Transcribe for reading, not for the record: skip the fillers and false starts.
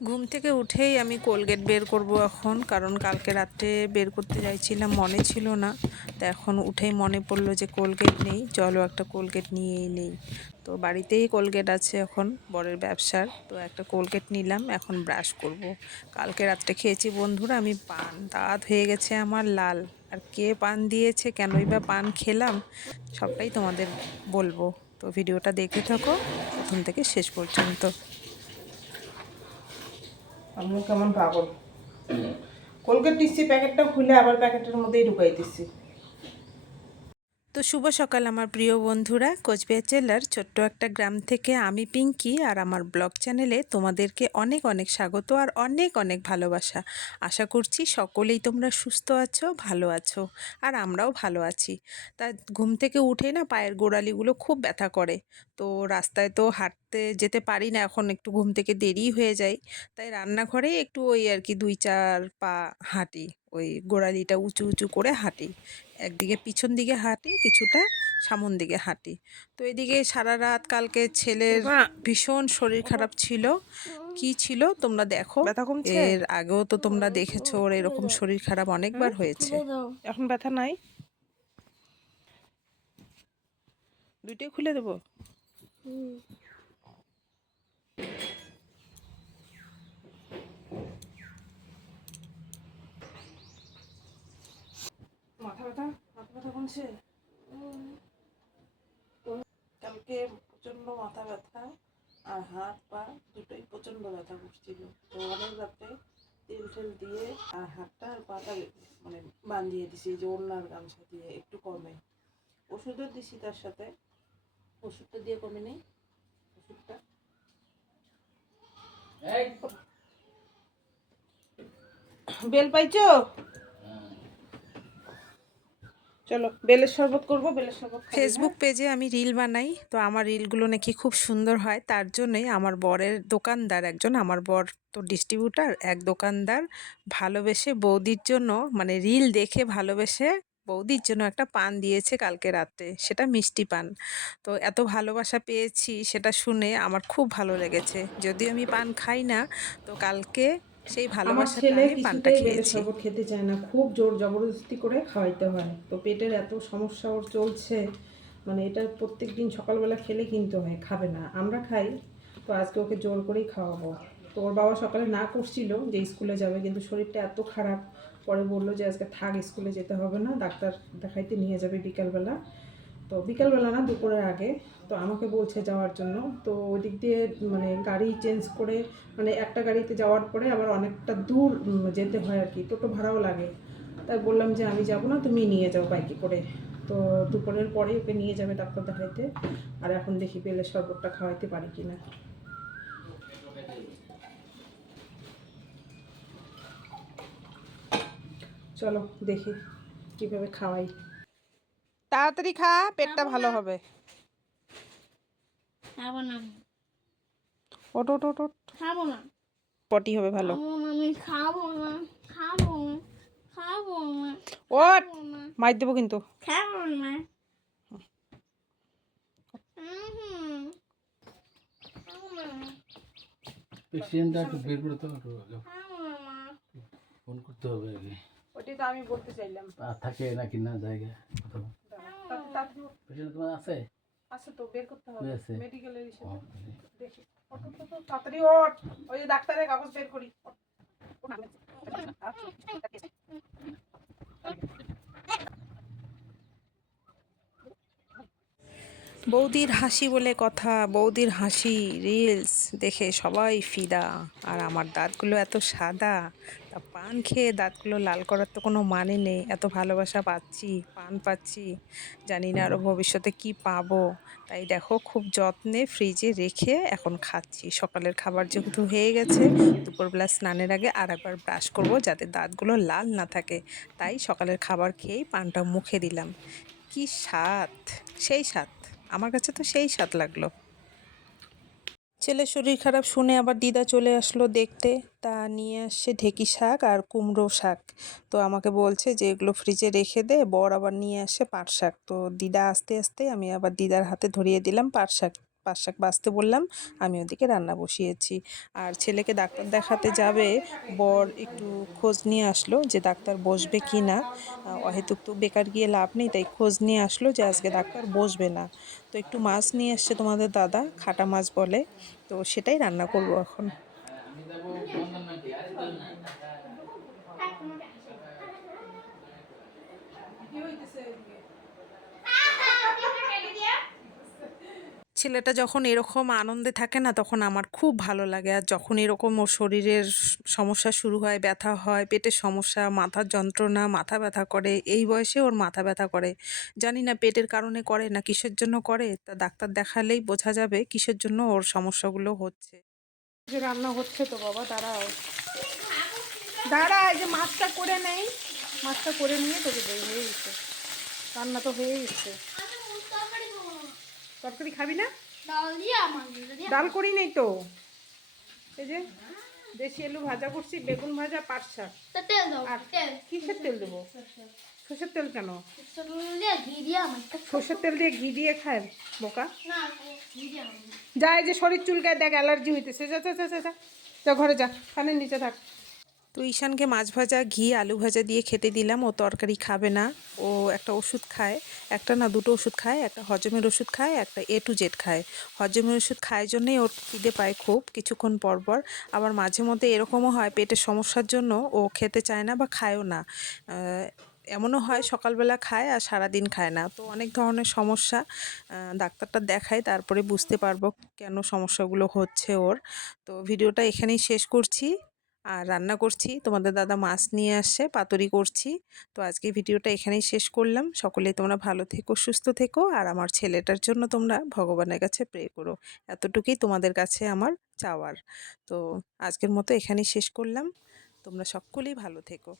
ঘুম থেকে উঠেই আমি কোলগেট বের করব এখন, কারণ কালকে রাত্রে বের করতে চাইছিলাম, মনে ছিল না। তো এখন উঠেই মনে পড়লো যে কোলগেট নেই, চলো একটা কোলগেট নিয়েই নেই। তো বাড়িতেই কোলগেট আছে এখন, বরের ব্যবসার। তো একটা কোলগেট নিলাম, এখন ব্রাশ করব। কালকে রাত্রে খেয়েছি বন্ধুরা আমি পান, দাঁত হয়ে গেছে আমার লাল। আর কে পান দিয়েছে, কেনই বা পান খেলাম, সবটাই তোমাদের বলবো। তো ভিডিওটা দেখতে থাকো প্রথম থেকে শেষ পর্যন্ত। আমি কেমন পাগল, কোলগেট দিচ্ছি, প্যাকেটটা খুলে আবার প্যাকেটের মধ্যেই ঢুকাই দিচ্ছি। তো শুভ সকাল আমার প্রিয় বন্ধুরা, কোচবিহার জেলার ছোট্ট একটা গ্রাম থেকে আমি পিঙ্কি আর আমার ব্লগ চ্যানেলে তোমাদেরকে অনেক অনেক স্বাগত আর অনেক অনেক ভালোবাসা। আশা করছি সকলেই তোমরা সুস্থ আছো, ভালো আছো, আর আমরাও ভালো আছি। তা ঘুম থেকে উঠে না পায়ের গোড়ালিগুলো খুব ব্যথা করে। তো রাস্তায় তো হাঁটতে যেতে পারি না, এখন একটু ঘুম থেকে দেরি হয়ে যায়। তাই রান্নাঘরে একটু ওই আর কি 2-4 পা হাঁটি, ওই গোড়ালিটা উঁচু উঁচু করে হাঁটি। একদিকে পিছন দিকে হাঁটি, কিছুটা সামন দিকে হাঁটি। তো এদিকে সারা রাত কালকে ছেলের ভীষণ শরীর খারাপ ছিল। কি ছিল তোমরা দেখো, ব্যথা কমছে? এর আগেও তো তোমরা দেখেছো ওর এরকম শরীর খারাপ অনেকবার হয়েছে। এখন ব্যথা নাই? দুইটাই খুলে দেবো? মাথা ব্যথা, মাথা ব্যথা কমছে? কালকে প্রচন্ড মাথা ব্যথা আর হাত পা দুটোই প্রচন্ড ব্যথা করছিল। তো অনেক রাতে তেল টেল দিয়ে আর হাতটা আর পাটা মানে বাঁধিয়ে দিছি, যে ওড়নার গামছা দিয়ে একটু কমে। ওষুধও দিছি তার সাথে, ওষুধটা দিয়ে কমে নেই। ওষুধটা বেল পাইছো? চলো বেলের শরবত করবো, বেলের শরবত খাবি। ফেসবুক পেজে আমি রিল বানাই, তো আমার রিলগুলো নাকি খুব সুন্দর হয়। তার জন্যই আমার বরের দোকানদার একজন, আমার বর তো ডিস্ট্রিবিউটার, এক দোকানদার ভালোবেসে বৌদির জন্য, মানে রিল দেখে ভালোবেসে বৌদির জন্য একটা পান দিয়েছে কালকে রাত্রে, সেটা মিষ্টি পান। তো এত ভালোবাসা পেয়েছি সেটা শুনে আমার খুব ভালো লেগেছে। যদিও আমি পান খাই না, তো কালকে সেই আমার ভালোবাসার ছেলে টানে পানটা কিছুতেই বেলের খেয়েছি। শরবত খেতে চায় না, খুব জোর জবরদস্তি করে খাওয়াইতে হয়। তো পেটের এত সমস্যা ওর চলছে, মানে এটা প্রত্যেক দিন সকালবেলা খেলে কিনতে হয়, খাবে না। আমরা খাই, তো আজকে ওকে জোর করেই খাওয়াবো। তো ওর বাবা সকালে না করছিল যে স্কুলে যাবে, কিন্তু শরীরটা এত খারাপ, পরে বললো যে আজকে থাক, স্কুলে যেতে হবে না, ডাক্তার দেখাইতে নিয়ে যাবে বিকালবেলা। তো বিকালবেলা না, দুপুরের আগে। তো আমাকে বলছে যাওয়ার জন্য। তো ওই দিক দিয়ে মানে গাড়ি চেঞ্জ করে, মানে একটা গাড়িতে যাওয়ার পরে আবার অনেকটা দূর যেতে হয় আর কি, টোটো ভাড়াও লাগে। তাই বললাম যে আমি যাব না, তুমি নিয়ে যাও বাইকে করে। তো দুপুরের পরে ওকে নিয়ে যাবে ডাক্তার দেখাইতে। আর এখন দেখি বেলের শরবতটা খাওয়াইতে পারি কিনা। চলো দেখি কিভাবে খাওয়াই। তাড়াতাড়ি খা, পেটটা ভালো হবে। খাবো না, ওট ওট ওট ওট, খাবো না, পটি হবে ভালো। আমি খাবো না, খাবো না, খাবো না, ওট, খাবো না, মার দেবো কিন্তু। খাবো না। হুম, খাবো না, পেশেন্টটা একটু বের করতে হবে, খাবো না। ফোন করতে হবে আগে। ওইটাই তো আমি বলতে চাইলাম। আর থাকে নাকি না জায়গা কথা বল। পেশেন্ট তোমার আছে? আচ্ছা, তো বের করতে হবে কই আছে? মেডিকেলের হিসেবে। ও, দেখি, ওঠ, ওঠ, ওঠ, ওঠ, তাড়াতাড়ি ওঠ। ওই যে ডাক্তারের কাগজ বের করি। বৌদির হাসি বলে কথা, বৌদির হাসি রিলস দেখে সবাই ফিদা। আর আমার দাঁতগুলো এত সাদা, তা পান খেয়ে দাঁতগুলো লাল করার তো কোনো মানে নেই। এত ভালোবাসা পাচ্ছি, পান পাচ্ছি, জানি না আরও ভবিষ্যতে কি পাবো। তাই দেখো খুব যত্নে ফ্রিজে রেখে এখন খাচ্ছি। সকালের খাবার যেহেতু হয়ে গেছে, দুপুরবেলা স্নানের আগে আর একবার ব্রাশ করব যাতে দাঁতগুলো লাল না থাকে। তাই সকালের খাবার খেয়েই পানটা মুখে দিলাম। কি স্বাদ, সেই স্বাদ, আমার কাছে তো সেই স্বাদ লাগলো। ছেলের শরীর খারাপ শুনে আবার দিদা চলে আসলো দেখতে। তা নিয়ে আসছে ঢেঁকি শাক আর কুমড়ো শাক। তো আমাকে বলছে যে এগুলো ফ্রিজে রেখে দে, বর আবার নিয়ে আসে পাট শাক। তো দিদা আসতে আসতে আমি আবার দিদার হাতে ধরিয়ে দিলাম পাট শাক। পাঁচ শাক বাছতে বললাম, আমি ওদিকে রান্না বসিয়েছি। আর ছেলেকে ডাক্তার দেখাতে যাবে, বর একটু খোঁজ নিয়ে আসলো যে ডাক্তার বসবে কি না। অহেতুক তো বেকার গিয়ে লাভ নেই, তাই খোঁজ নিয়ে আসলো যে আজকে ডাক্তার বসবে না। তো একটু মাছ নিয়ে এসছে তোমাদের দাদা, খাটা মাছ বলে, তো সেটাই রান্না করব এখন। আমি যাবো বন্ধন নাকি আরেকজন ছেলেটা যখন এরকম আনন্দে থাকে না, তখন আমার খুব ভালো লাগে। আর যখন এরকম ওর শরীরের সমস্যা শুরু হয়, ব্যথা হয়, পেটের সমস্যা, মাথার যন্ত্রণা, মাথা ব্যথা করে, এই বয়সে ওর মাথা ব্যথা করে। জানি না পেটের কারণে করে না কিসের জন্য করে, তা ডাক্তার দেখালেই বোঝা যাবে কিসের জন্য ওর সমস্যাগুলো হচ্ছে। যে রান্না হচ্ছে তো বাবা, দাঁড়াও দাঁড়া, এই যে মাছটা করে নেই, মাছটা করে নিয়ে তোকে দেই, হয়ে গেছে, রান্না তো হয়ে গেছে। আমি তরকারি খাবো না। তরকারি খাবি না? ডাল দিয়ে আমার দিয়ে ডাল করি নেই তো, এই যে দেশি আলু ভাজা করছি, বেগুন ভাজা, পাট শাক। তা তেল দাও, আর তেল কিসের তেল দেবো? সর্ষের তেল কেন? সরষের তেল দিয়ে ঘি দিয়ে আমার সর্ষের তেল দিয়ে ঘি দিয়ে খায় বোকা? না ঘি দিয়ে আমার যা, এই যে শরীর চুলকায়, দেখ অ্যালার্জি হইতেছে, যা যা যা যা যা, যা ঘরে যা, ফ্যানের নিচে থাক। তো ঈশানকে মাছ ভাজা, ঘি, আলু ভাজা দিয়ে খেতে দিলাম। ও তরকারি খাবে না, ও একটা ওষুধ খায়, একটা না দুটো ওষুধ খায়, একটা হজমের ওষুধ খায়, একটা A to Z খায়। হজমের ওষুধ খায় জন্যেই ওর খিদে পায় খুব কিছুক্ষণ পর পর। আবার মাঝে মধ্যে এরকমও হয় পেটের সমস্যার জন্য ও খেতে চায় না বা খায়ও না। এমনও হয় সকালবেলা খায় আর সারাদিন খায় না। তো অনেক ধরনের সমস্যা, ডাক্তারটা দেখাই তারপরে বুঝতে পারবো কেন সমস্যাগুলো হচ্ছে ওর। তো ভিডিওটা এখানেই শেষ করছি। আর রান্না করছি, তোমাদের দাদা মাছ নিয়ে আসছে, পাতুরি করছি। তো আজকে ভিডিওটা এখানেই শেষ করলাম। সকলেই তোমরা ভালো থেকো, সুস্থ থেকো, আর আমার ছেলেটার জন্য তোমরা ভগবানের কাছে প্রে করো। এতটুকুই তোমাদের কাছে আমার চাওয়ার। তো আজকের মতো এখানেই শেষ করলাম। তোমরা সকলেই ভালো থেকো।